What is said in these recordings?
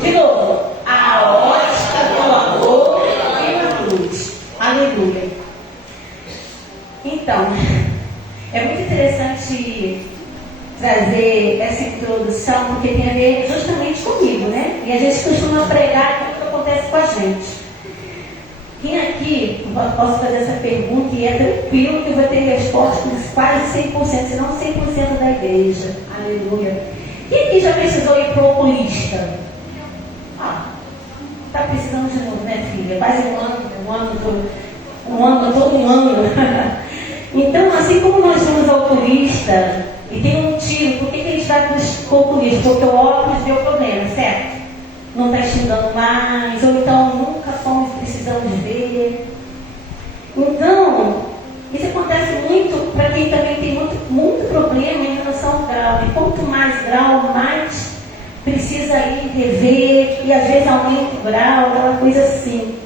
De novo, a ótica do amor pela luz. Aleluia. Então, é muito interessante trazer essa introdução, porque tem a ver justamente comigo, né? E a gente costuma pregar aquilo que acontece com a gente. Quem aqui, posso fazer essa pergunta e é tranquilo que eu vou ter respostas quase 100%, se não 100% da igreja. Aleluia. Quem aqui já precisou ir para o oculista? Está precisando de novo, né, filha? Quase todo ano. Então, assim como nós somos oculista, e tem um motivo, por que a gente vai para os oculistas? Porque o óculos deu problema, certo? Não está enxergando mais, ou então nunca fomos, precisamos ver. Então, isso acontece muito para quem também tem muito problema em relação ao grau. E quanto mais grau, mais precisa ir rever, e às vezes aumenta o grau, aquela coisa assim.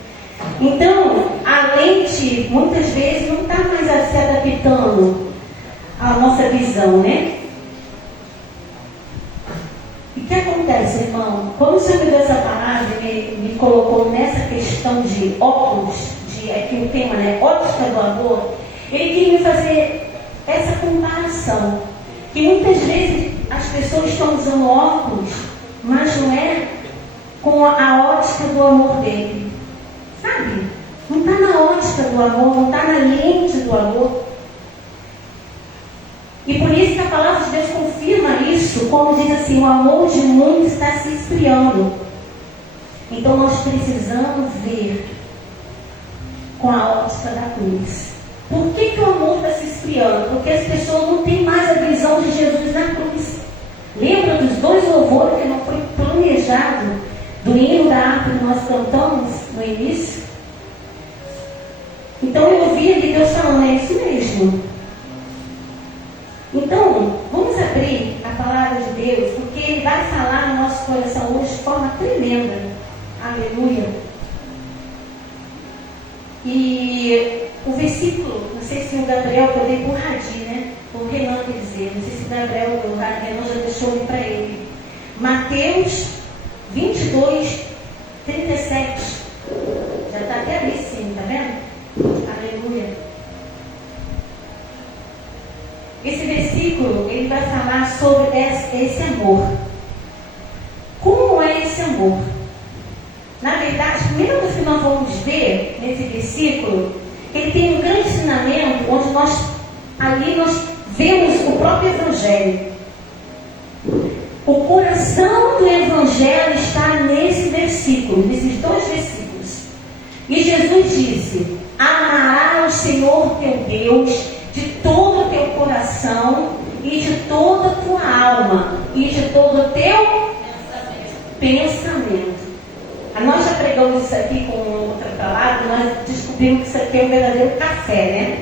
Então, a lente, muitas vezes, não está mais se adaptando à nossa visão, né? E o que acontece, irmão? Quando o Senhor me deu essa palavra, me colocou nessa questão de óculos, aqui o tema, né? Ótica do amor, ele queria me fazer essa comparação. Que muitas vezes as pessoas estão usando óculos, mas não é com a ótica do amor dele. Sabe? Não está na ótica do amor, não está na lente do amor. E por isso que a palavra de Deus confirma isso, como diz assim, o amor de muitos está se esfriando. Então nós precisamos ver com a ótica da cruz. Por que o amor está se esfriando? Porque as pessoas não têm mais a visão de Jesus na cruz. Lembra dos dois louvores que não foi planejado, do hino da harpa que nós cantamos no início? Então eu ouvi ali Deus falando, é isso mesmo. Então, vamos abrir a palavra de Deus, porque Ele vai falar no nosso coração hoje de forma tremenda. Aleluia. E o versículo, não sei se o Gabriel, que eu dei por Radi, né? O Renan quer dizer, não sei se o Gabriel, o Renan já deixou ali para ele. Mateus 22, 37. Já está até ali sim, tá vendo? Aleluia. Esse versículo, ele vai falar sobre esse amor. Como é esse amor? Na verdade, a primeira coisa que nós vamos ver nesse versículo, ele tem um grande ensinamento, onde nós vemos o próprio Evangelho. O coração do Evangelho está nesse versículo, nesses dois versículos. E Jesus disse: amarás o Senhor teu Deus de todo o teu coração e de toda a tua alma e de todo o teu pensamento. Nós já pregamos isso aqui com outra palavra, nós descobrimos que isso aqui é um verdadeiro café, né?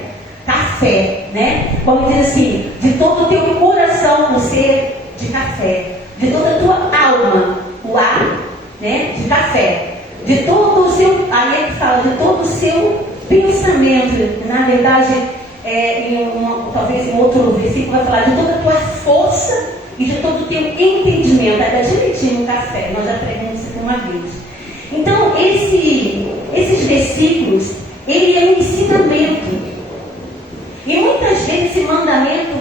Café, né? Como diz assim, de todo o teu coração, o ser de café, de toda a tua alma, o ar, né? De café, de todo o seu, aí ele fala, de todo o seu pensamento. Na verdade, talvez em outro versículo vai falar de toda a tua força e de todo o teu entendimento. Está direitinho no café, nós já aprendemos isso uma vez. Então, esses versículos, ele é um ensinamento. E muitas vezes esse mandamento,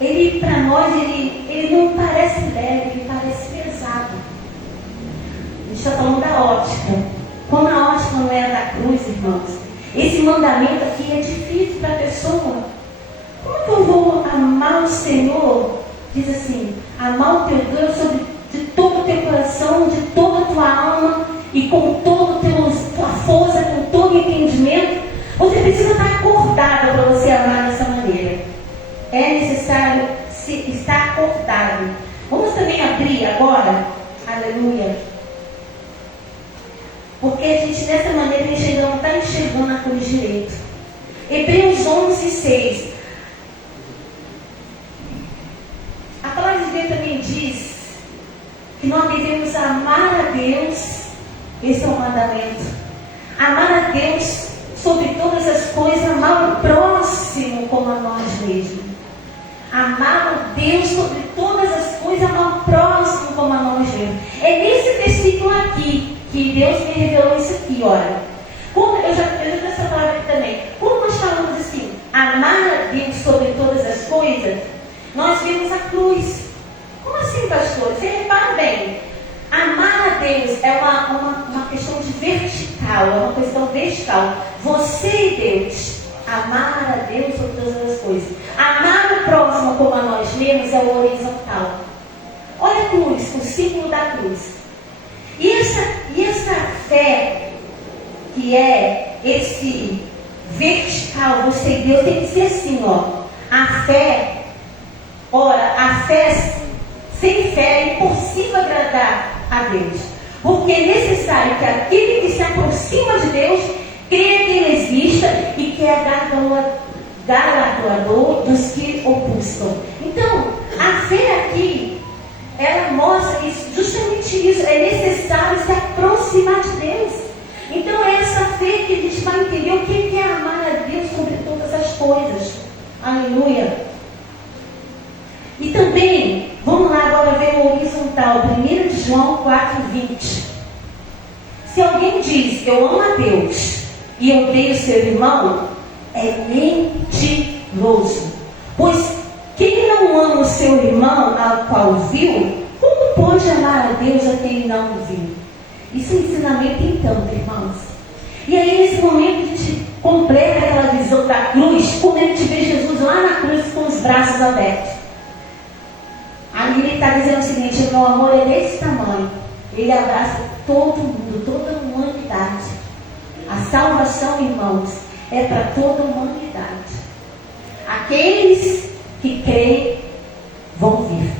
ele para nós, ele não parece leve, ele parece pesado. A gente está falando da ótica. Como a ótica não era da cruz, irmãos, esse mandamento aqui é difícil para a pessoa. Como que eu vou amar o Senhor? Diz assim, amar o teu Deus de todo o teu coração, de toda a tua alma e com toda a tua força, com todo o entendimento. Você precisa estar acordado para você amar dessa maneira. É necessário estar acordado. Vamos também abrir agora, aleluia. Porque a gente, dessa maneira, a gente ainda não está enxergando a cruz direito. Hebreus 11, 6. A palavra de Deus também diz que nós devemos amar a Deus. Esse é o mandamento. Amar a Deus sobre todas as coisas, amar o próximo como a nós mesmos. Amar a Deus sobre todas as coisas, amar o próximo como a nós mesmos. É nesse que Deus me revelou isso aqui, olha. Eu já dei essa palavra aqui também. Quando nós falamos assim, amar a Deus sobre todas as coisas, nós vemos a cruz. Como assim, pastor? Você repara bem. Amar a Deus é uma questão de vertical, é uma questão vertical. Você e Deus. Amar a Deus sobre todas as coisas. Amar o próximo, como a nós lemos, é o horizontal. Olha a cruz, o símbolo da cruz. E essa fé, que é esse vertical, você e Deus, tem que ser assim, ó. A fé, sem fé é impossível agradar a Deus. Porque é necessário que aquele que se aproxima de Deus creia que Ele exista e que é galardoador dos que o buscam. Então, a fé aqui, ela mostra isso, justamente isso. É necessário se aproximar de Deus. Então é essa fé que a gente vai entender o que é amar a Deus sobre todas as coisas. Aleluia. E também, vamos lá agora ver o horizontal, 1 de João 4,20. Se alguém diz, eu amo a Deus e odeio seu irmão, é mentiroso. Pois quem não ama o seu irmão ao qual viu, como pode amar a Deus a quem não viu? Isso é ensinamento então, irmãos. E aí nesse momento a gente completa aquela visão da cruz, quando a gente vê Jesus lá na cruz com os braços abertos. Ali ele está dizendo o seguinte, meu amor é desse tamanho. Ele abraça todo mundo, toda a humanidade. A salvação, irmãos, é para toda a humanidade. Aqueles que creem vão vir.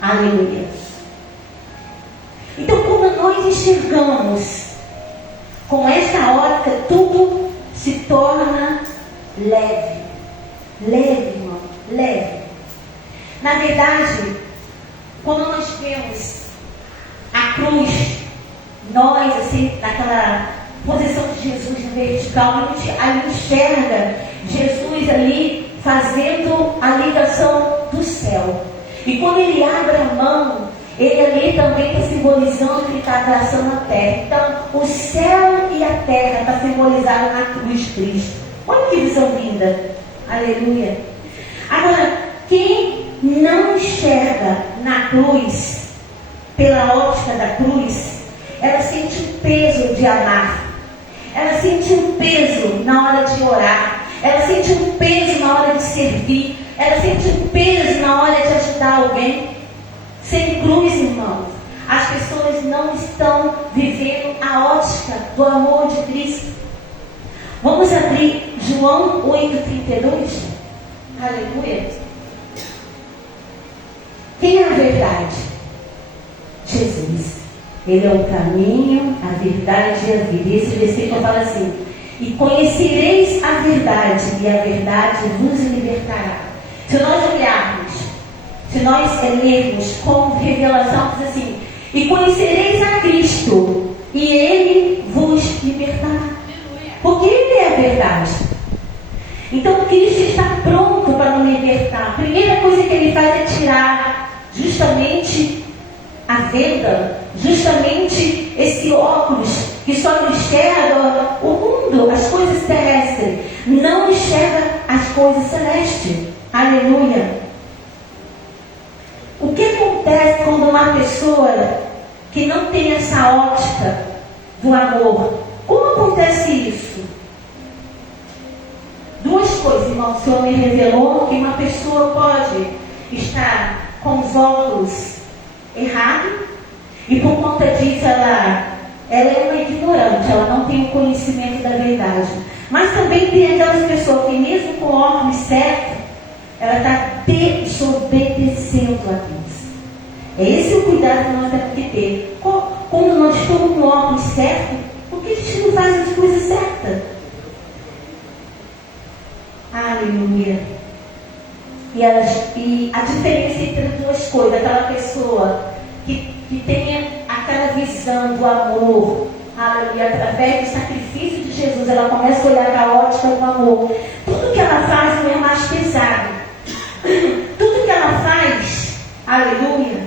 Aleluia. Então, quando nós enxergamos com esta ótica, tudo se torna leve. Leve, irmão, leve. Na verdade, quando nós vemos a cruz, nós, assim, naquela posição de Jesus no vertical, a gente enxerga Jesus ali fazendo a ligação do céu. E quando ele abre a mão, ele ali também está simbolizando que ele está abraçando a terra. Então, o céu e a terra está simbolizado na cruz de Cristo. Olha que visão linda. Aleluia. Agora, quem não enxerga na cruz, pela ótica da cruz, ela sente um peso de amar. Ela sente um peso na hora de orar. Ela sente um peso na hora de servir. Ela sente um peso na hora de ajudar alguém. Sem cruz, irmãos, as pessoas não estão vivendo a ótica do amor de Cristo. Vamos abrir João 8,32. Aleluia. Quem é a verdade? Jesus. Ele é o caminho, a verdade e a vida. E esse versículo fala assim: e conhecereis a verdade, e a verdade vos libertará. Se nós olharmos, se nós lermos com revelação, diz assim: e conhecereis a Cristo, e Ele vos libertará. Porque Ele é a verdade. Então Cristo está pronto para nos libertar. A primeira coisa que Ele faz é tirar justamente a venda, justamente esse óculos que só enxerga o mundo, as coisas terrestres, não enxerga as coisas celestes. Aleluia. O que acontece quando uma pessoa que não tem essa ótica do amor, como acontece isso? Duas coisas, irmão, o Senhor me revelou que uma pessoa pode estar com os óculos errados e por conta disso ela é uma ignorante, ela não tem o conhecimento da verdade. Mas também tem aquelas pessoas que mesmo com o óculos certo, ela está desobedecendo a Deus. É esse o cuidado que nós temos que ter. Quando nós estamos com o óculos certo, por que a gente não faz as coisas certas? Aleluia. E a diferença entre duas coisas, aquela pessoa que tenha aquela visão do amor, aleluia, através do sacrifício de Jesus, ela começa a olhar para a ótica do amor. Tudo que ela faz não é mais pesado. Tudo que ela faz, aleluia,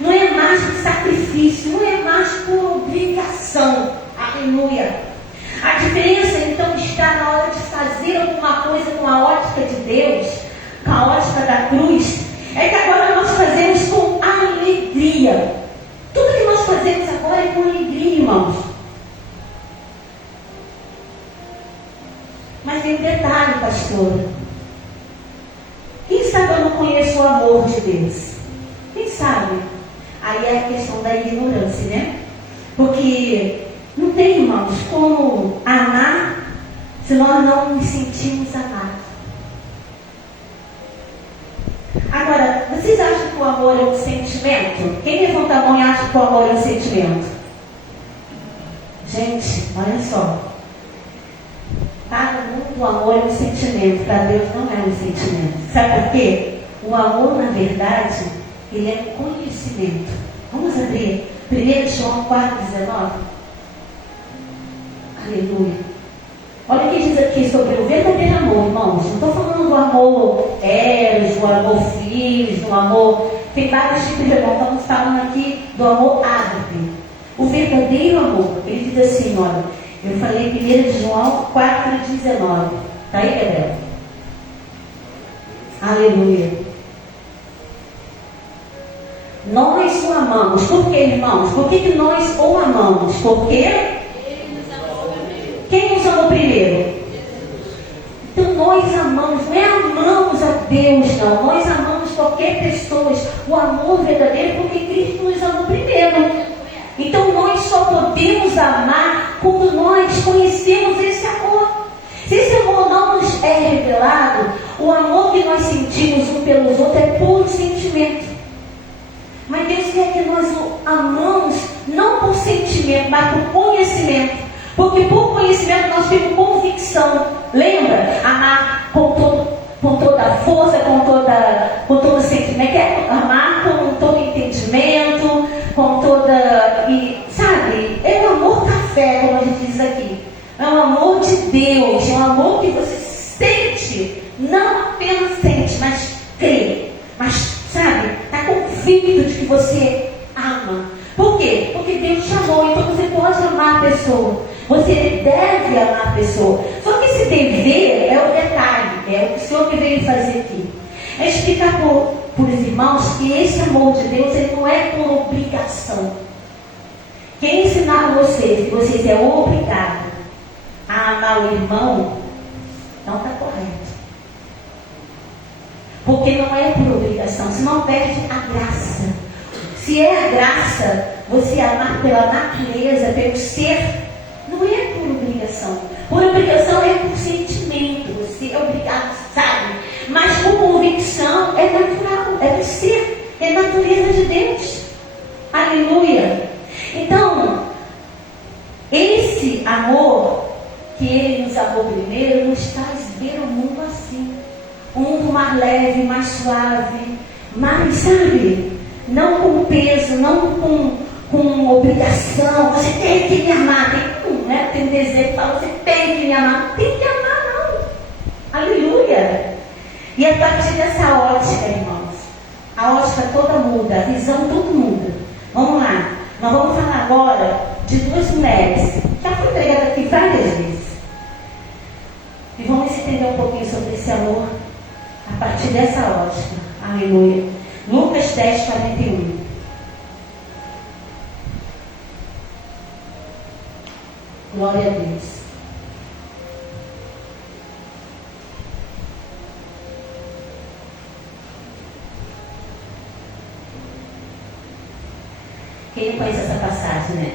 não é mais um sacrifício sacrifício, não é mais por obrigação. Aleluia. A diferença então está na hora de fazer alguma coisa com a ótica de Deus, com a ótica da cruz, é que agora nós fazemos com alegria. Tudo que nós fazemos agora é com alegria, irmãos. Mas tem um detalhe, pastora. Quem sabe eu não conheço o amor de Deus? Quem sabe? Aí é a questão da ignorância, né? Porque não tem, irmãos, como amar se nós não nos sentimos amados. Agora, vocês acham que o amor é um sentimento? Quem levanta a mão e acha que o amor é um sentimento? Gente, olha só. Para o mundo o amor é um sentimento, para Deus não é um sentimento. Sabe por quê? O amor, na verdade, ele é um conhecimento. Vamos abrir 1 João 4,19. Aleluia. Olha o que diz aqui sobre o verdadeiro amor, irmãos. Não estou falando do amor eros, do amor filhos, do amor... Tem vários tipos de amor. Estamos falando aqui do amor ágape. O verdadeiro amor, ele diz assim, olha... Eu falei 1 João 4,19. Está aí, Gabriel? Aleluia. Nós o amamos. Por quê, irmãos? Por que nós o amamos? Porque Ele nos amou primeiro. Quem nos amou primeiro? Então nós amamos. Não é amamos a Deus, não. Nós amamos qualquer pessoa. O amor verdadeiro porque Cristo nos amou primeiro. Então nós só podemos amar quando nós conhecemos esse amor. Se esse amor não nos é revelado, o amor que nós sentimos um pelos outros é puro sentimento. Mas Deus quer que nós o amamos não por sentimento, mas por conhecimento. Porque por conhecimento nós temos convicção. Lembra? Amar com toda a força, com todo sentimento. É amar com todo entendimento, com toda... sabe? É o amor da fé, como a gente diz aqui. É o amor de Deus. É um amor que você sente. Não apenas sente, mas crê. Mas, sabe? Está convicto de que você ama. Por quê? Porque Deus te amou. Então você pode amar a pessoa. Você deve amar a pessoa. Só que esse dever é o detalhe. É o que o Senhor que veio fazer aqui. É explicar para os irmãos que esse amor de Deus ele não é por obrigação. Quem ensinar vocês que vocês é obrigado a amar o irmão, não está correto. Porque não é por obrigação, senão perde a graça. Se é a graça, você amar pela natureza, pelo ser, não é por obrigação. Por obrigação é por sentimento, você é obrigado, sabe? Mas por convicção é natural, é do ser, é natureza de Deus. Aleluia. Então, esse amor que Ele nos amou primeiro nos faz ver o mundo assim. Um mundo mais leve, mais suave, mais, sabe? Não com peso, não com obrigação. Você tem que me amar. Tem um desejo que fala, você tem que me amar. Não tem que amar, não. Aleluia. E a partir dessa ótica, irmãos, a ótica toda muda, a visão toda muda. Vamos lá. Nós vamos falar agora de duas mulheres. Já foi pregado aqui várias vezes. E vamos entender um pouquinho sobre esse amor a partir dessa ótica. Aleluia. Lucas 10, 41. Glória a Deus. Quem não conhece essa passagem, né?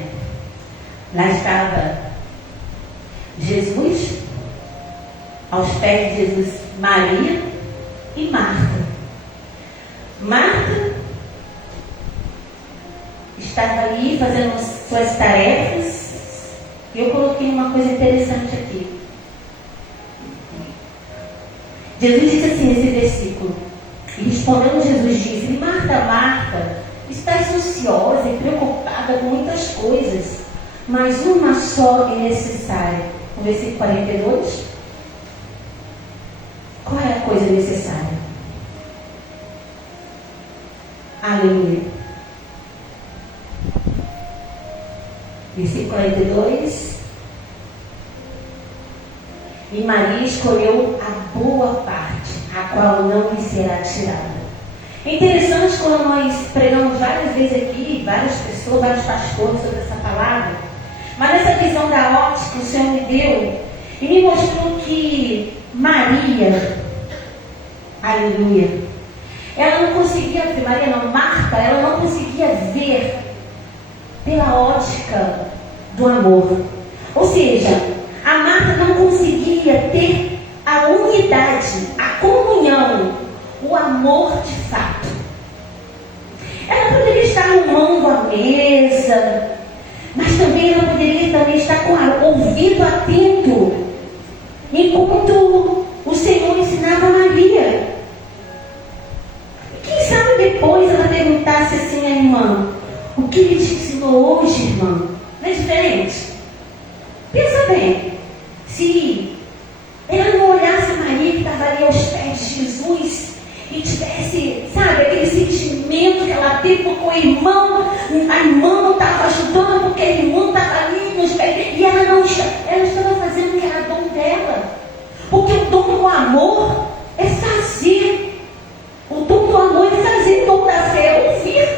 Lá estava Jesus, aos pés de Jesus, Maria e Marta. Marta estava ali fazendo suas tarefas. E eu coloquei uma coisa interessante aqui. Jesus disse assim nesse versículo. E respondendo Jesus disse: Marta, Marta, estás ansiosa e preocupada com muitas coisas, mas uma só é necessária. No versículo 42. Qual é a coisa necessária? Aleluia. Versículo 42. E Maria escolheu a boa parte, a qual não lhe será tirada. É interessante quando nós pregamos várias vezes aqui, várias pessoas, vários pastores sobre essa palavra, mas essa visão da ótica o Senhor me deu e me mostrou que Maria, aleluia, ela não conseguia ver, Maria não, Marta, ela não conseguia ver pela ótica do amor. Ou seja, a Marta não conseguia ter a unidade, a comunhão, o amor de fato. Ela poderia estar arrumando a mesa, mas também ela poderia estar com o ouvido atento, enquanto o Senhor ensinava a Maria. E quem sabe depois ela perguntasse assim à irmã: o que ele te ensinou hoje, irmã? Não é diferente? Pensa bem, se ela não olhasse a Maria que estava ali aos pés de Jesus e tivesse, sabe, aquele sentimento que ela teve porque o irmão, a irmã não estava ajudando, porque a irmã estava ali nos pés, e ela estava fazendo o que era dom dela. Porque o dom do amor é fazer. O dom do amor é fazer, o dom da fé é ouvir.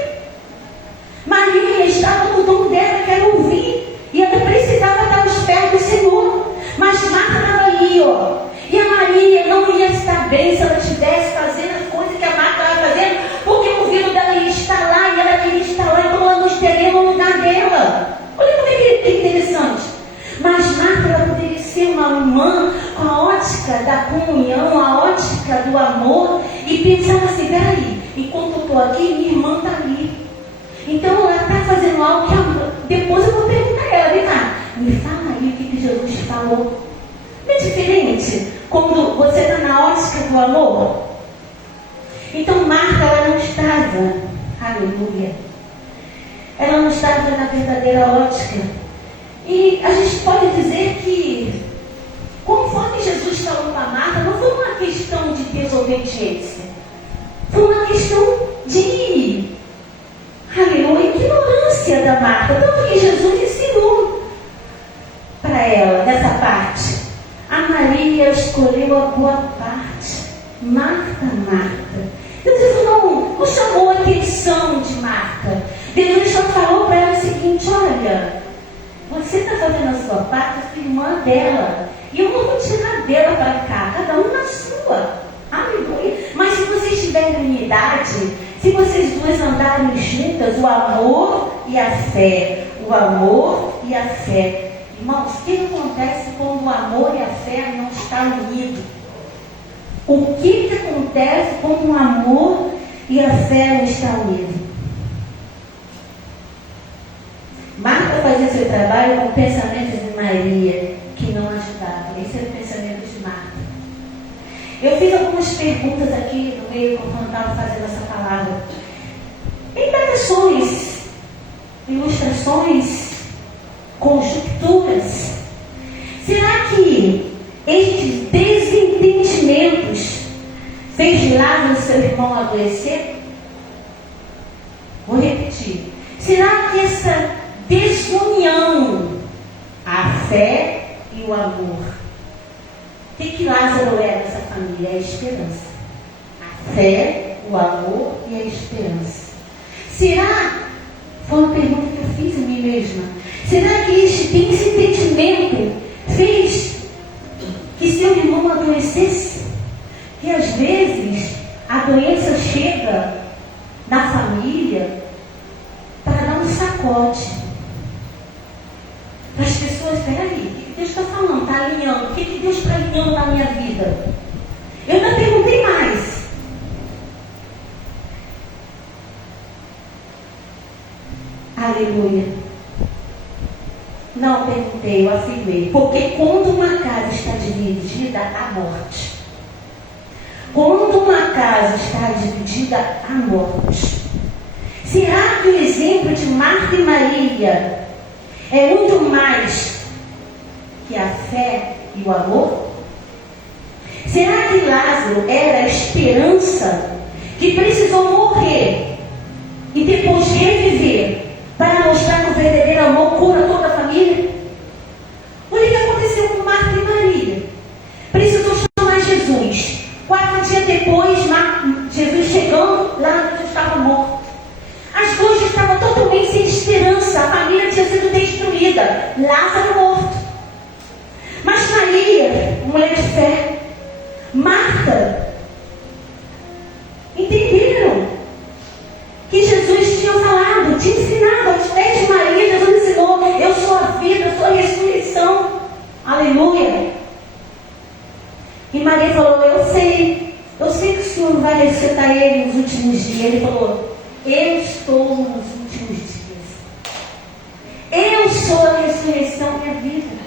Maria estava no dom dela, que era ouvir, e ela precisava estar aos pés do Senhor. Mas Marta estava ali, ó. E a Maria não ia estar bem se ela estivesse fazendo as coisas que a Marta estava fazendo, porque o ouvido dela ia estar lá e ela queria estar lá, então ela não estaria no lugar dela. Olha como é que é interessante. Mas Marta, ela poderia ser uma irmã com a ótica da comunhão, a ótica do amor, e pensava assim: peraí, enquanto eu estou aqui, minha irmã está ali. Então ela está fazendo algo que depois eu vou perguntar a ela: vem cá, me fala aí o que Jesus falou. Não é diferente quando você está na ótica do amor? Então Marta, ela não estava, aleluia, ela não estava na verdadeira ótica. E a gente pode dizer que, conforme Jesus falou para Marta, não foi uma questão de desobediência, foi uma questão de, aleluia, ignorância da Marta. Tanto que Jesus ensinou para ela nessa parte: a Maria escolheu a boa parte. Marta, Marta. Jesus não chamou a atenção de Marta. Jesus só falou para ela o seguinte: olha, você está fazendo a sua parte, a sua irmã dela, e eu não vou tirar dela para cá, cada um na sua. Aleluia. Mas se vocês tiverem unidade, se vocês duas andarem juntas, o amor e a fé, o amor e a fé. Irmãos, o que acontece quando o amor e a fé não estão unidos? O que acontece quando o amor e a fé não estão unidos? Marta fazia seu trabalho com pensamentos de Maria, que não ajudava. Esse é o pensamento de Marta. Eu fiz algumas perguntas aqui no meio, quando estava fazendo essa palavra. Indagações, ilustrações, conjunturas. Será que estes desentendimentos fez Lázaro, seu irmão, adoecer? Vou repetir. Será que essa desunião, a fé e o amor, o que Lázaro é nessa família? É a esperança. A fé, o amor e a esperança. Será? Foi uma pergunta que eu fiz a mim mesma. Será que esse desentendimento fez que seu irmão adoecesse? Que às vezes a doença chega na família para dar um sacode. Para as pessoas: peraí, o que Deus está falando? Está alinhando. O que Deus está alinhando na minha vida? Eu não perguntei mais. Aleluia. Não perguntei, eu afirmei. Porque quando uma casa está dividida, há morte. Quando uma casa está dividida, há morte. Será que o exemplo de Marta e Maria é muito mais que a fé e o amor? Será que Lázaro era a esperança que precisou morrer e depois reviver para mostrar que o verdadeiro amor cura toda a Maria falou, eu sei que o Senhor vai ressuscitar ele nos últimos dias. Ele falou, eu estou nos últimos dias. Eu sou a ressurreição e a vida.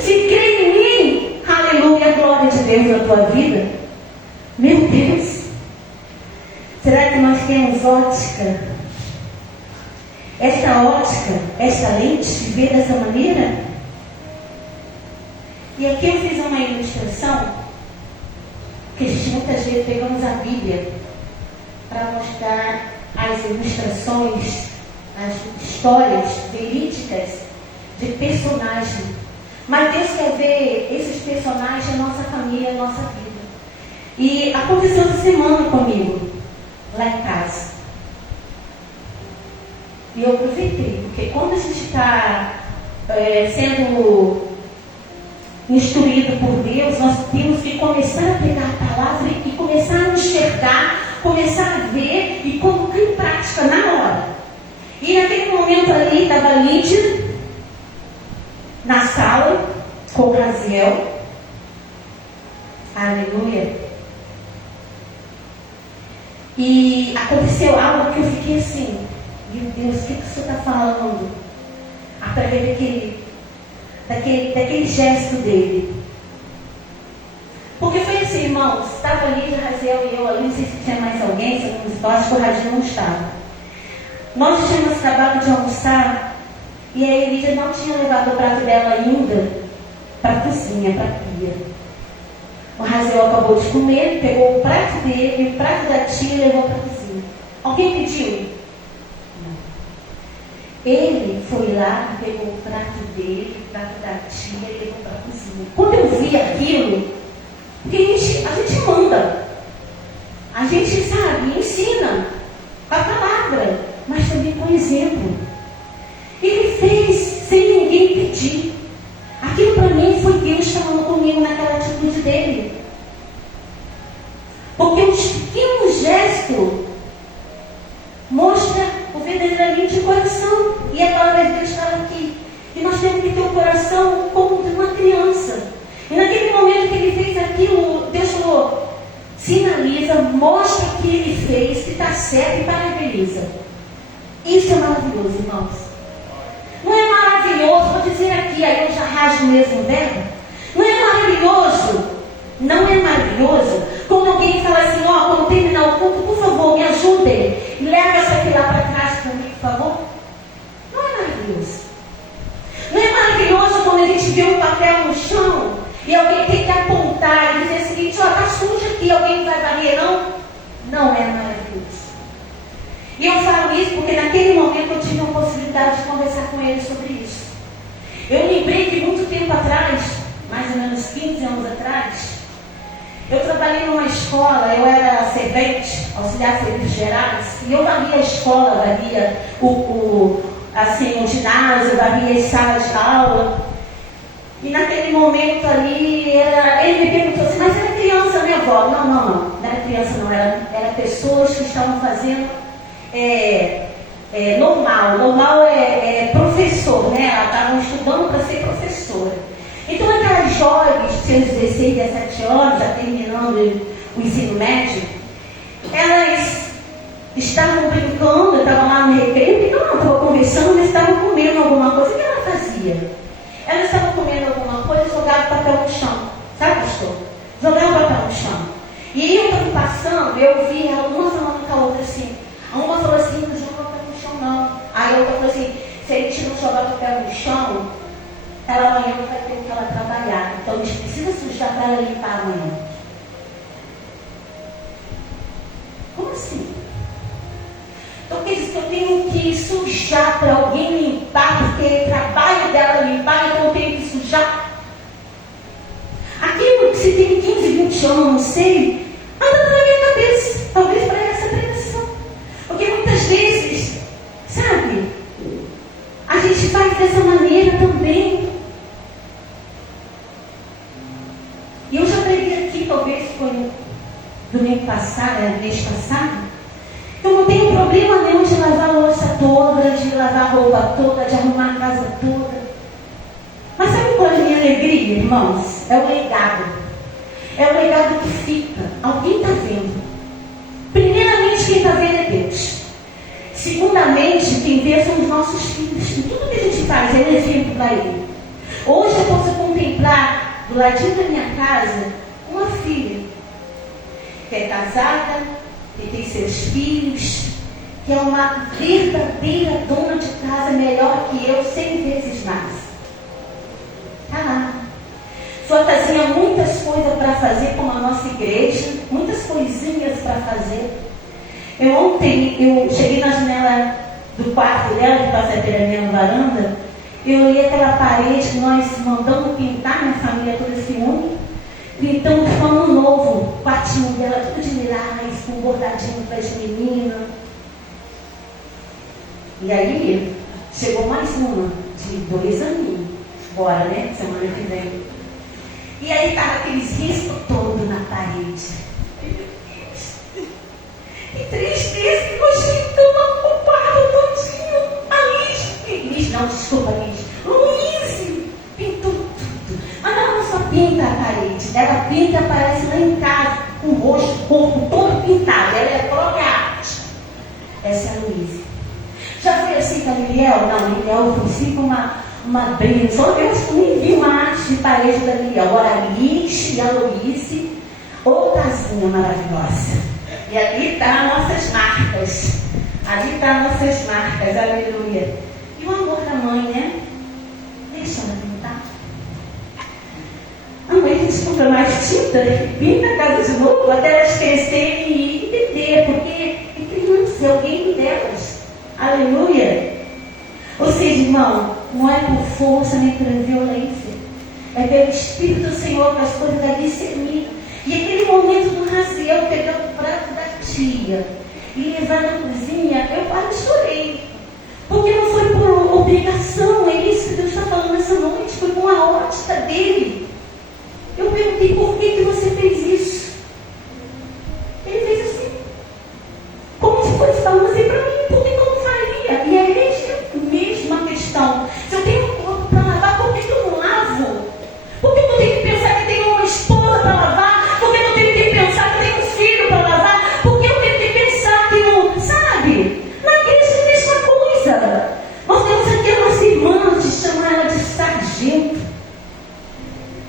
Se crê em mim, aleluia, glória de Deus na tua vida. Meu Deus, será que nós temos ótica? Esta ótica, esta lente de ver dessa maneira? E aqui eu fiz uma ilustração, que a gente muitas vezes pegamos a Bíblia para mostrar as ilustrações, as histórias verídicas de personagens. Mas Deus quer ver esses personagens na nossa família, na nossa vida. E aconteceu essa semana comigo, lá em casa. E eu aproveitei, porque quando a gente está sendo instruído por Deus, nós temos que começar a pegar a palavra e começar a enxergar, começar a ver e colocar em prática na hora. E naquele momento ali estava a Lídia na sala com o Raziel. Aleluia. E aconteceu algo que eu fiquei assim, meu Deus, o que você está falando? Através daquele gesto dele. Porque foi assim, irmãos, estava ali, Raziel e eu ali, não sei se tinha mais alguém, se eu acho que o Raziel não estava. Nós tínhamos acabado de almoçar e a Elisa não tinha levado o prato dela ainda para a cozinha, para a pia. O Raziel acabou de comer, pegou o prato dele, o prato da tia e levou para a cozinha. Alguém pediu? Ele foi lá, pegou o prato dele, o prato da tia e levou para a cozinha. Quando eu vi aquilo, porque a gente manda, a gente sabe, ensina com a palavra, mas também com exemplo. Ele fez sem ninguém pedir. Aquilo para mim foi Deus falando comigo naquela atitude dele. Porque um pequeno gesto mostra o verdadeiramente o coração. E a palavra de Deus fala aqui. E nós temos que ter o coração como de uma criança. E naquele momento que ele fez aquilo, Deus falou, sinaliza, mostra o que ele fez, que está certo e parabeniza. Isso é maravilhoso, irmãos. Não é maravilhoso, vou dizer aqui, aí eu já rasgo mesmo o verbo. Não é maravilhoso quando alguém fala assim, ó, quando terminar o culto, por favor, me ajudem. Leva essa aqui lá para trás para mim, por favor. Não é maravilhoso. Não é maravilhoso quando a gente vê um papel no chão e alguém tem que apontar e dizer o seguinte, ó, está sujo aqui, alguém vai varrer, não? Não é maravilhoso. E eu falo isso porque naquele momento eu tive a possibilidade de conversar com ele sobre isso. Eu lembrei que muito tempo atrás, mais ou menos 15 anos atrás, eu trabalhei numa escola, eu era servente, auxiliar de serviços gerais, e eu varria a escola, varria o ginásio, varria as salas de aula. E naquele momento ali, ele me perguntou assim, mas era criança, minha avó? Não era criança não, era pessoas que estavam fazendo normal é professor, né? Elas estavam estudando para ser professora. Então aquelas jovens de seus 16, 17 anos, já terminando o ensino médio, elas estavam brincando, estavam lá no recreio, então não estavam conversando, mas estavam comendo alguma coisa. O que ela fazia? Elas estavam comendo alguma coisa e jogavam papel no chão. Sabe, pastor? Jogavam papel no chão. E eu estava passando, eu vi uma falando com a outra assim. Uma falou assim, não joga papel no chão não. Aí a outra falou assim, se a gente não jogar papel no chão, ela amanhã não vai ter o que ela trabalhar. Então a gente precisa sujar para ela limpar amanhã. Como assim? Então quer dizer que eu tenho que sujar para alguém limpar, porque é trabalho dela limpar, então eu tenho que sujar. Aquilo que se tem 15, 20 anos, não sei, anda na minha cabeça. Talvez para essa pregação. Porque muitas vezes, sabe, a gente faz dessa maneira também. E eu já preguei aqui, talvez foi no domingo passado, mês passado. Eu não tenho problema nenhum de lavar a louça toda, de lavar a roupa toda, de arrumar a casa toda. Mas sabe qual é a minha alegria, irmãos? É o legado. É o legado que fica. Alguém está vendo. Primeiramente, quem está vendo é Deus. Segundamente, quem vê são os nossos filhos. E tudo que a gente faz é um exemplo para ele. Hoje eu posso contemplar, do ladinho da minha casa, uma filha que é casada, que tem seus filhos, que é uma verdadeira dona de casa, melhor que eu, 100 vezes mais. Está lá. Só fazia muitas coisas para fazer, como a nossa igreja, muitas coisinhas para fazer. Ontem, eu cheguei na janela do quarto dela, que passa pela minha varanda, eu olhei aquela parede que nós mandamos pintar, minha família toda se une, pintamos com um novo, o quartinho dela, tudo de lilás, com bordadinho para as meninas. E aí, chegou mais uma, de 2 aninhos, bora, né, semana que vem. E aí estava aqueles riscos todos na parede. E 3 dias que nós pintamos o quarto todinho. Luiz pintou tudo. Mas ela não só pinta a parede, ela pinta e aparece lá em casa, com o rosto, o corpo todo pintado. Ela é a própria arte. Essa é a Luísa. Já foi assim com a Liliel? Não, a Liliel foi assim com uma briga. Só eu nem vi uma arte de parede da Liliel. Agora a Liz e a Luísa, outrazinha maravilhosa. E ali estão as nossas marcas. Ali estão as nossas marcas, aleluia. E o amor da mãe, né? Deixa ela pintar. A mãe que compra mais tinta, pinta a casa de novo, até elas crescerem e entender, porque é criança, é alguém delas. Aleluia. Ou seja, irmão, não é por força nem por violência. É pelo Espírito do Senhor que as coisas vai discernir. E aquele momento do Raziel pegando o prato da tia e levar na cozinha, eu quase chorei. Porque não foi por obrigação, é isso que Deus está falando nessa noite, foi com a ótica dele. Eu perguntei, por que você fez isso? Ele fez assim. Como se fosse falando assim para mim, por que eu não faria? E é essa mesma questão. Se eu tenho um corpo para lavar, por que eu não lavo? Por que eu tenho que pensar que tenho uma esposa para lavar? Por que eu tenho que pensar que tenho um filho para lavar? Por que eu tenho que pensar que não... Sabe? Na igreja é a mesma coisa. Nós temos aqui a nossa irmã, a gente chama ela de sargento.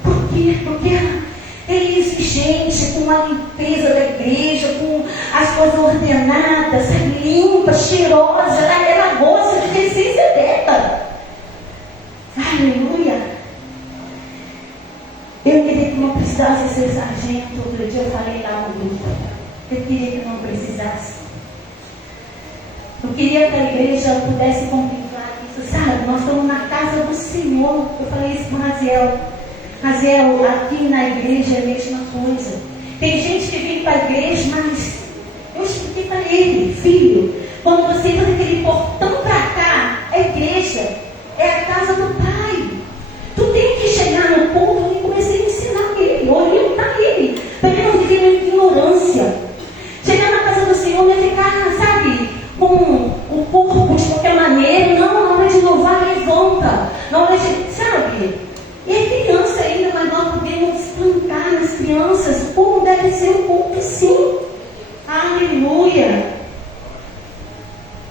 Por quê? Porque ela é exigente com a limpeza da igreja, com as coisas ordenadas, limpa, cheirosa. Ela gosta de essência dela. Aleluia. Eu queria que não precisasse ser sargento. Outro dia eu falei lá no grupo. Eu queria que não precisasse. Eu queria que a igreja pudesse contemplar isso. Sabe, nós estamos na casa do Senhor. Eu falei isso para o Raziel. Raziel, aqui na igreja é a mesma coisa. Tem gente que vem para a igreja, mas eu expliquei para ele, filho, quando você entra naquele portão para cá, a igreja é a casa do Pai. Tu tem que chegar no ponto onde comecei a ensinar ele, orientar ele, para ele não viver na ignorância. Chegar na casa do Senhor não é ficar, sabe, com o corpo de qualquer maneira. Não, na hora de louvar, levanta. Na hora de, sabe? E é criança ainda, mas nós podemos plantar nas crianças como deve ser o culto, sim. Aleluia.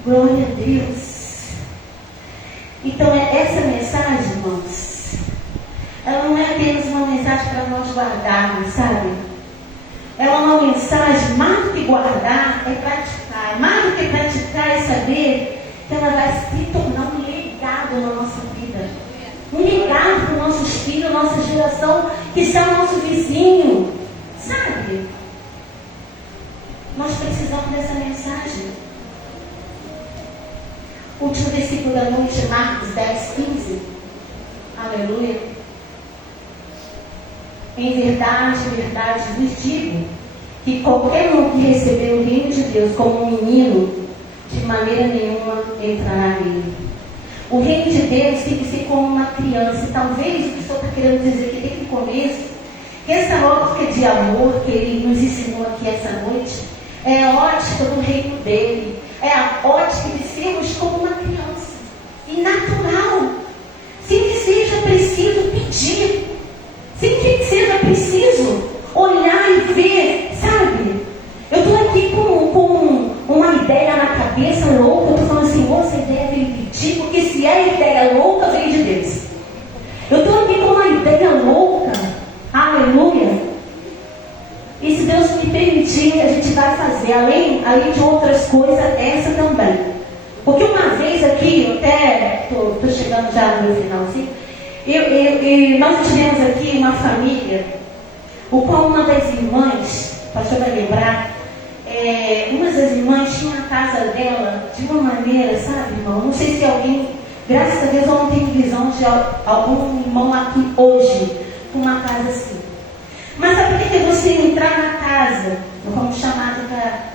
Glória a Deus. Então, essa mensagem, irmãos, ela não é apenas uma mensagem para nós guardarmos, sabe? Ela é uma mensagem, mais do que guardar, é praticar. Mais do que praticar é saber que ela vai se tornar um legado na nossa vida. Um legado para os nossos filhos, nossa geração, que são o nosso vizinho. Sabe? Nós precisamos dessa mensagem. Último versículo da noite, Marcos 10:15. Aleluia. Em verdade, verdade vos digo, que qualquer um que recebeu o reino de Deus como um menino, de maneira nenhuma entrará nele. O reino de Deus tem que ser como uma criança. E talvez o que o Senhor está querendo dizer aqui desde o começo, que essa ótica de amor que Ele nos ensinou aqui essa noite, é a ótica do reino dele. É a ótica de sermos como uma criança. E natural. Sem que seja preciso pedir. Sem que seja preciso olhar coisas, essa também. Porque uma vez aqui, eu até estou chegando já no meu finalzinho, nós tivemos aqui uma família, o qual uma das irmãs, o pastor vai lembrar, uma das irmãs tinha a casa dela de uma maneira, sabe, irmão? Não sei se alguém, graças a Deus eu não tenho visão de algum irmão aqui hoje com uma casa assim. Mas sabe o que é você entrar na casa? Nós fomos chamados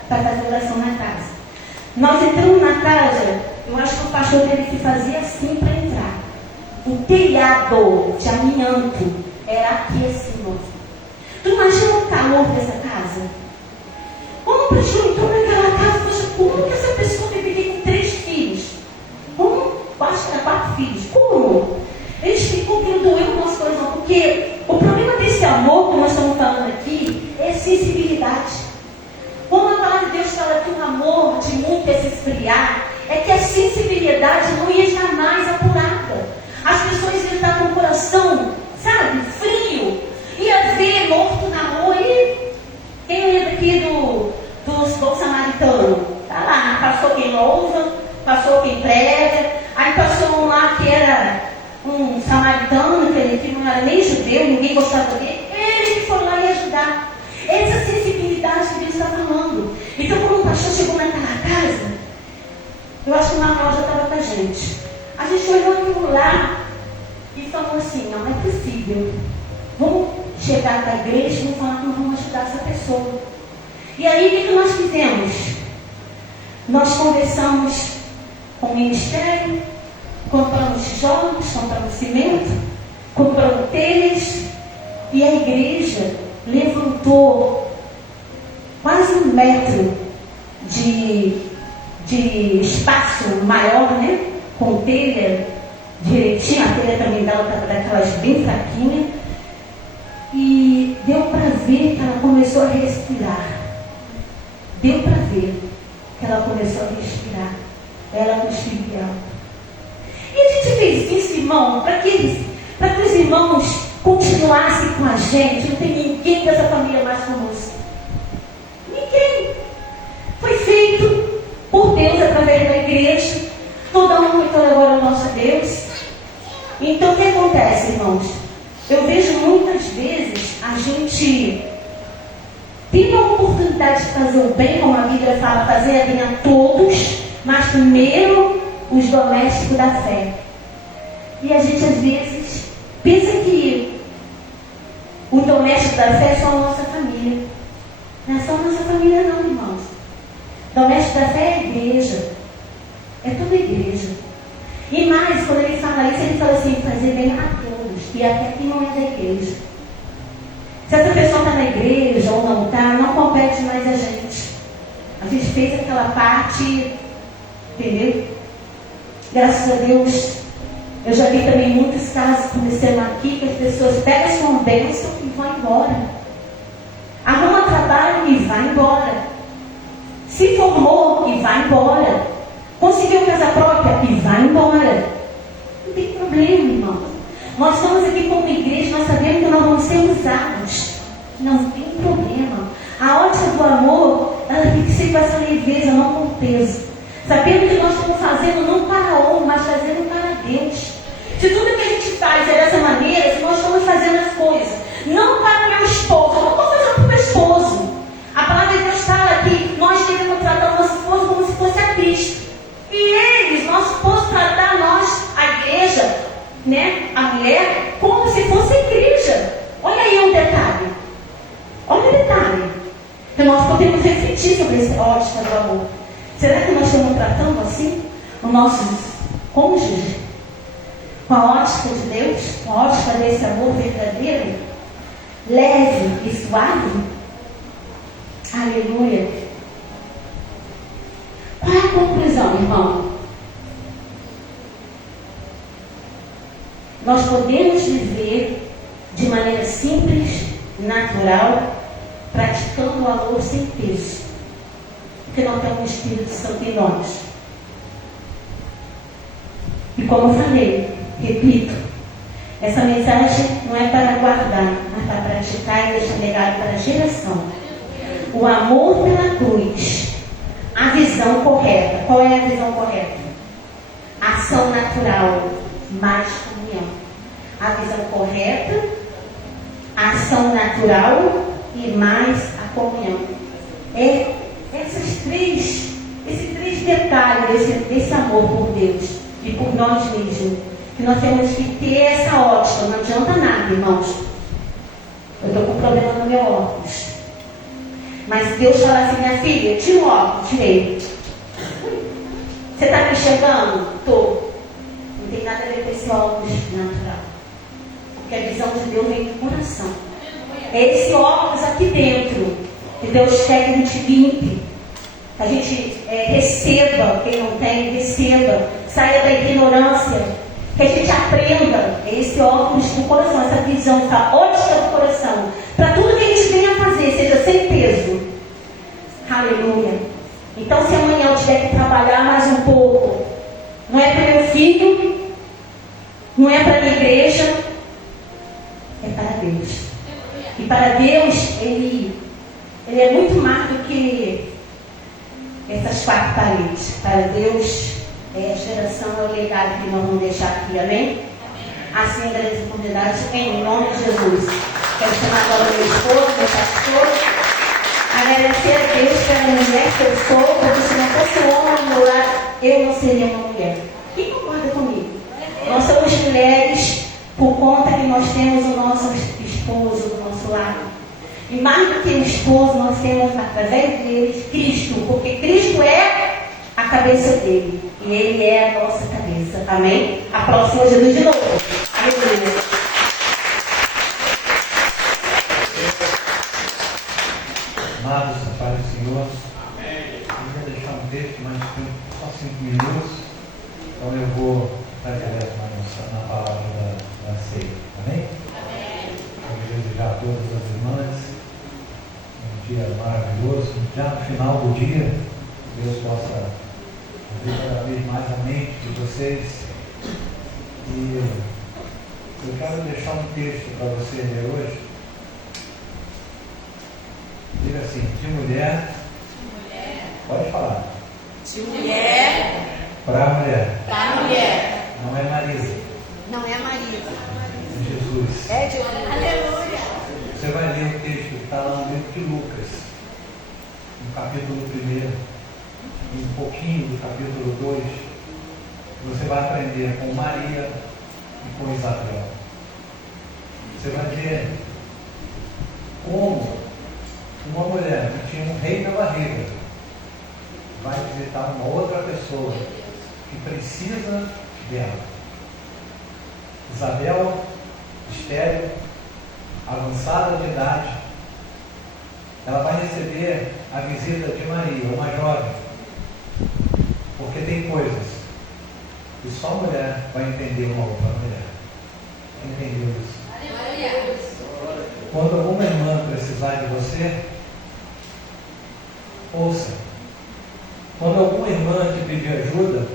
para fazer oração na casa. Nós entramos na casa, eu acho que o pastor teve que fazer assim para entrar. O telhado de amianto era aqui assim, irmão. Tu imagina o calor dessa casa? Como o pastor entrou naquela casa, poxa, como que essa pessoa deve ter com 3 filhos? Como? Acho que era 4 filhos. Como? Eles ficou que doeu o nosso coração, porque o problema desse amor que nós estamos falando aqui é sensibilidade. Como a palavra de Deus fala que o amor de muito é se esfriar, é que a sensibilidade não ia jamais apurada. As pessoas iam estar com o coração, sabe, frio, ia ver morto na rua. E quem lembra aqui dos bons samaritanos? Está lá, passou quem louva, passou quem prega, aí passou um lá que era um samaritano, que não era nem judeu, ninguém gostava dele, ele que foi lá e ajudar. Essa sensibilidade que Deus está falando. Então, quando o pastor chegou naquela casa, eu acho que o Manuel já estava com a gente. A gente olhou aquilo lá e falou assim: não é possível. Vamos chegar para a igreja e vamos falar que nós vamos ajudar essa pessoa. E aí, o que nós fizemos? Nós conversamos com o ministério, compramos tijolos, compramos cimento, compramos telhas, e a igreja levantou quase 1 metro de espaço maior, né? Com telha direitinho, a telha também dela estava daquelas bem fraquinhas, e deu para ver que ela começou a respirar. Deu para ver que ela começou a respirar. Ela com espírito alto. E a gente fez isso, irmão, para que os irmãos continuassem com a gente. Não tem ninguém dessa família mais conosco. Ninguém. Foi feito por Deus através da igreja. Toda honra e toda glória ao nosso Deus. Então o que acontece, irmãos? Eu vejo muitas vezes a gente tendo a oportunidade de fazer o bem, como a Bíblia fala, fazer bem a todos, mas primeiro os domésticos da fé. E a gente às vezes pensa que o doméstico da fé é só a nossa família. Não é só a nossa família não, irmãos. Doméstico da fé é a igreja. É toda a igreja. E mais, quando ele fala isso, ele fala assim, fazer bem a todos, e até quem não é da igreja. Se essa pessoa está na igreja ou não está, não compete mais a gente. A gente fez aquela parte, entendeu? Graças a Deus, eu já vi também muitos casos acontecendo aqui, que as pessoas pegam a sua bênção e vão embora. Arruma trabalho e vai embora. Se formou e vai embora. Conseguiu casa própria e vai embora. Não tem problema, irmão. Nós estamos aqui como igreja, nós sabemos que nós vamos ser usados. Não tem problema. A ótica do amor, ela tem que ser com essa leveza, não com peso. Sabendo que nós estamos fazendo não para homem, mas fazendo para Deus. Se tudo que a gente faz é dessa maneira, se nós estamos fazendo as coisas, não para o meu esposo, eu não estou fazendo para o meu esposo. A palavra de Deus fala que nós devemos tratar o nosso esposo como se fosse a Cristo. E eles, nosso esposo, tratar nós, a igreja, né, a mulher, como se fosse a igreja. Olha aí um detalhe. Olha o detalhe. Que nós podemos refletir sobre essa ótica do amor. Será que nós estamos tratando assim os nossos cônjuges? Com a ótica de Deus? Com a ótica desse amor verdadeiro? Leve e suave? Aleluia. Qual é a conclusão, irmão? Nós podemos viver de maneira simples, natural, praticando o amor sem peso. Porque não temos o Espírito Santo em nós. E como eu falei, repito, essa mensagem não é para guardar, mas para praticar e deixar legado para a geração. O amor pela cruz, a visão visão correta. Qual é a visão correta? Ação natural, mais comunhão. A visão correta, ação natural e mais a comunhão. É esses três detalhes desse amor por Deus e por nós mesmos, que nós temos que ter essa ótica. Não adianta nada, irmãos. Eu estou com problema no meu óculos. Mas Deus fala assim: minha filha, tira o óculos, tirei. Você está me enxergando? Estou. Não tem nada a ver com esse óculos natural. Porque a visão de Deus vem do coração. É esse óculos aqui dentro que Deus quer que a gente limpe. A gente receba, quem não tem, receba. Saia da ignorância. Que a gente aprenda esse óculos do coração, essa visão, essa ótica do coração. Para tudo que a gente venha fazer, seja sem peso. Aleluia. Então, se amanhã eu tiver que trabalhar mais um pouco, não é para meu filho, não é para a minha igreja, é para Deus. E para Deus, Ele é muito mais do que essas quatro paredes. Para Deus, a geração é o legado que nós vamos deixar aqui, amém? Assim, grande comunidade, em nome de Jesus. Quero chamar agora meu esposo, meu pastor. Agradecer a Deus pela mulher que eu sou, porque se não fosse um homem ao meu lado, eu não seria uma mulher. Quem concorda comigo? Nós somos mulheres por conta que nós temos o nosso esposo do nosso lado. E mais do que o esposo, nós temos através deles Cristo, porque Cristo é a cabeça dele. E ele é a nossa cabeça. Amém? Aproxima Jesus de novo. Aleluia. Amados, a paz do Senhor. Amém. Eu vou deixar um texto, mas tem só 5 minutos. Então eu vou estar direto na palavra da ceia. Amém? Amém. Quero desejar a todas as irmãs um dia maravilhoso. Já no final do dia, Deus possa abrir cada vez mais a mente de vocês. E eu quero deixar um texto para você ler hoje. Diga assim: de mulher, pode falar. De mulher, para mulher. para mulher. Não é Marisa. Não é Marisa. É Jesus. É Jesus. Aleluia. Você vai ler o texto que está lá no livro de Lucas, no capítulo 1, e um pouquinho do capítulo 2. Você vai aprender com Maria e com Isabel. Você vai ver como uma mulher que tinha um rei na barriga vai visitar uma outra pessoa que precisa dela. Isabel, estéril, avançada de idade, ela vai receber a visita de Maria, uma jovem, porque tem coisas que só mulher vai entender uma outra mulher. Entendeu isso? Quando alguma irmã precisar de você, ouça. Quando alguma irmã te pedir ajuda,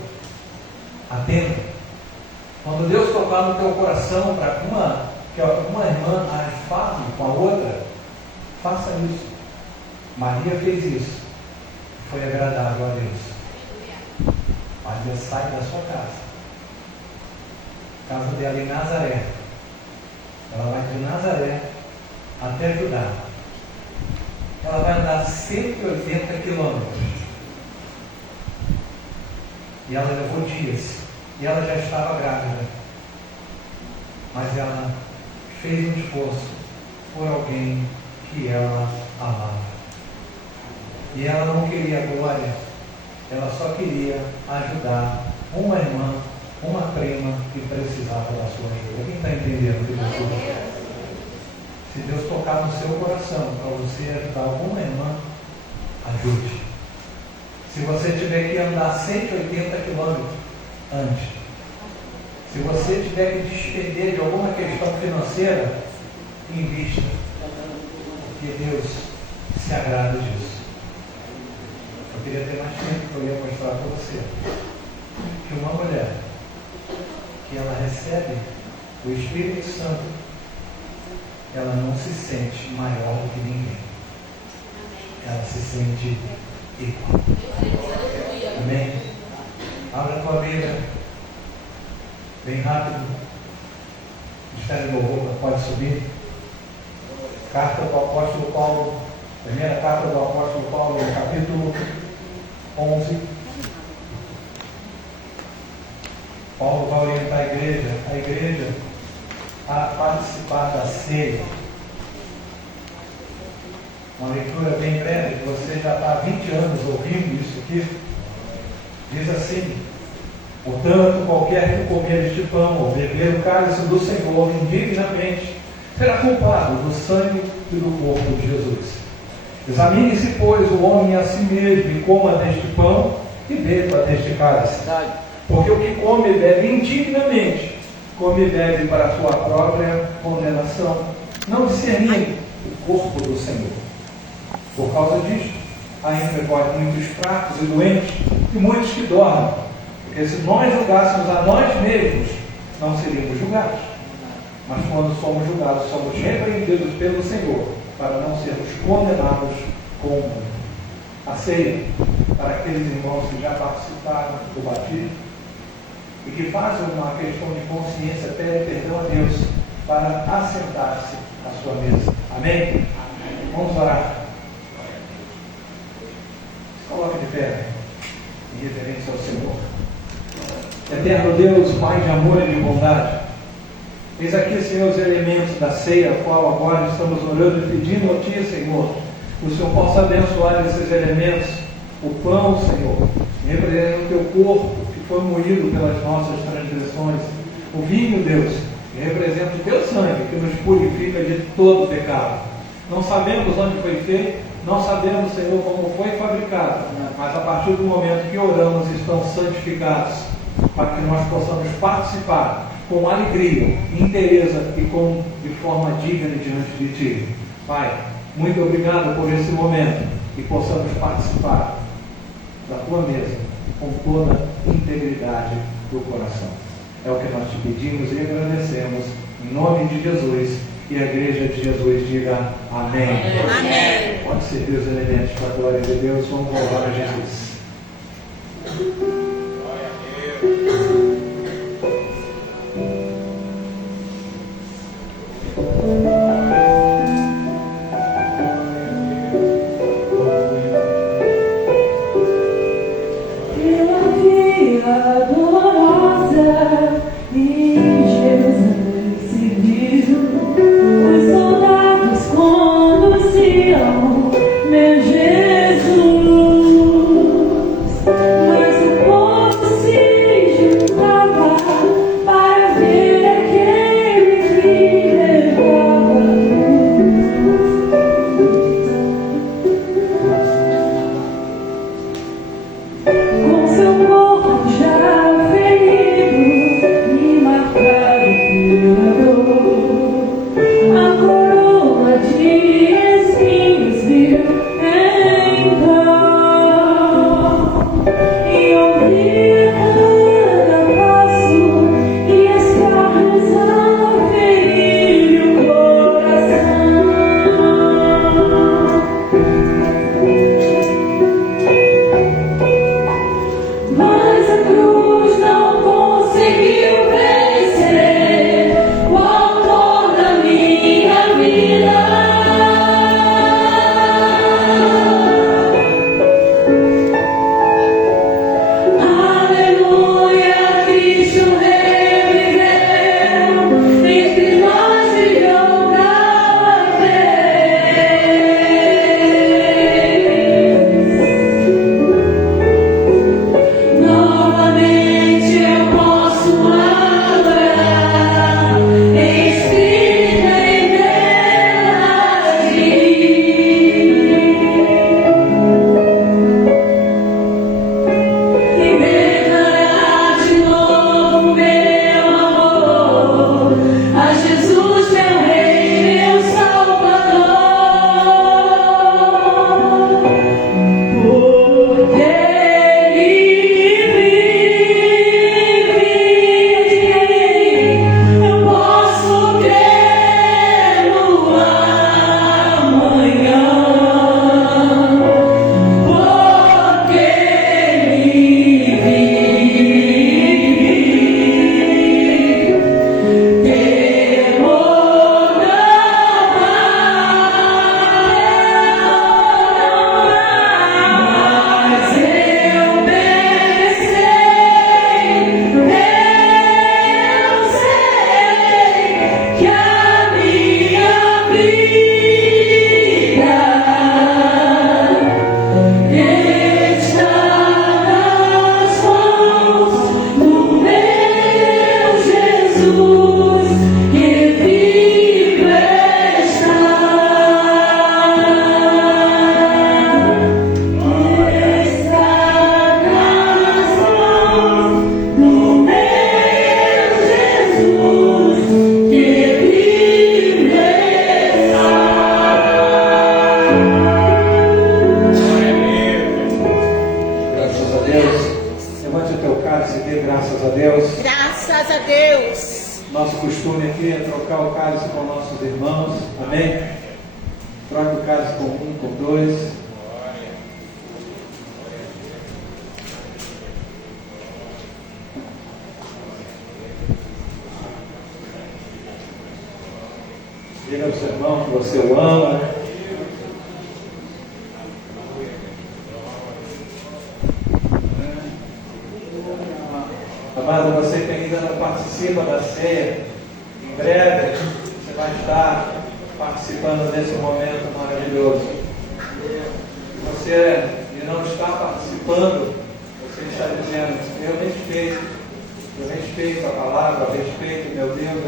atenda. Quando Deus tocar no teu coração para que uma irmã fale com a outra, faça isso. Maria fez isso. Foi agradável a Deus. Maria sai da sua casa dela em Nazaré. Ela vai de Nazaré até Judá. Ela vai andar 180 quilômetros. E ela levou dias. E ela já estava grávida. Mas ela fez um esforço por alguém que ela amava. E ela não queria glória. Ela só queria ajudar uma irmã, uma prima que precisava da sua ajuda. Quem está entendendo o que eu estou dizendo? Se Deus tocar no seu coração para você ajudar alguma irmã, ajude. Se você tiver que andar 180 quilômetros, ande. Se você tiver que despender de alguma questão financeira, invista. Porque Deus se agrada disso. Eu queria ter mais tempo que eu ia mostrar para você que uma mulher que ela recebe o Espírito Santo, ela não se sente maior do que ninguém. Ela se sente igual. Amém? Abra a tua Bíblia, bem rápido. Ministério do Louvor, pode subir. Carta do Apóstolo Paulo, primeira carta do Apóstolo Paulo, capítulo 11. Paulo vai orientar a igreja a participar da ceia. Uma leitura bem breve, você já está há 20 anos ouvindo isso aqui. Diz assim: portanto, qualquer que comer este pão ou beber o cálice do Senhor indignamente será culpado do sangue e do corpo de Jesus. Examine-se, pois, o homem a si mesmo, e coma deste pão e beba deste cálice. Porque o que come e bebe indignamente, come e bebe para a sua própria condenação, não discernindo o corpo do Senhor. Por causa disto, há entre vós muitos fracos e doentes, e muitos que dormem. Porque se nós julgássemos a nós mesmos, não seríamos julgados. Mas quando somos julgados, somos repreendidos pelo Senhor, para não sermos condenados com o mundo. A ceia, para aqueles irmãos que já participaram do batismo, e que fazem uma questão de consciência, pedem perdão a Deus, para assentar-se à sua mesa. Amém? Amém. Vamos orar. Se coloque de pé, em reverência ao Senhor. Eterno Deus, Pai de amor e de bondade, eis aqui, Senhor, os elementos da ceia, a qual agora estamos orando e pedindo a Ti, Senhor, que o Senhor possa abençoar esses elementos. O pão, Senhor, representa o Teu corpo, que foi moído pelas nossas transgressões. O vinho, Deus, que representa o Teu sangue, que nos purifica de todo pecado. Não sabemos onde foi feito, não sabemos, Senhor, como foi fabricado, mas a partir do momento que oramos, estão santificados, para que nós possamos participar com alegria, inteireza e de forma digna diante de Ti. Pai, muito obrigado por esse momento e possamos participar da Tua mesa com toda integridade do coração. É o que nós Te pedimos e agradecemos em nome de Jesus, e a igreja de Jesus diga amém. Amém. Pode servir os elementos para a glória de Deus. Vamos louvar a Jesus. Meu Jesus. costume aqui é trocar o cálice com nossos irmãos. Amém? Troque o cálice com um, com dois. Diga ao seu irmão que você o ama. Amado, você que ainda não participa da ceia, em breve você vai estar participando desse momento maravilhoso. Se você não está participando, você está dizendo: eu respeito a palavra, eu respeito meu Deus,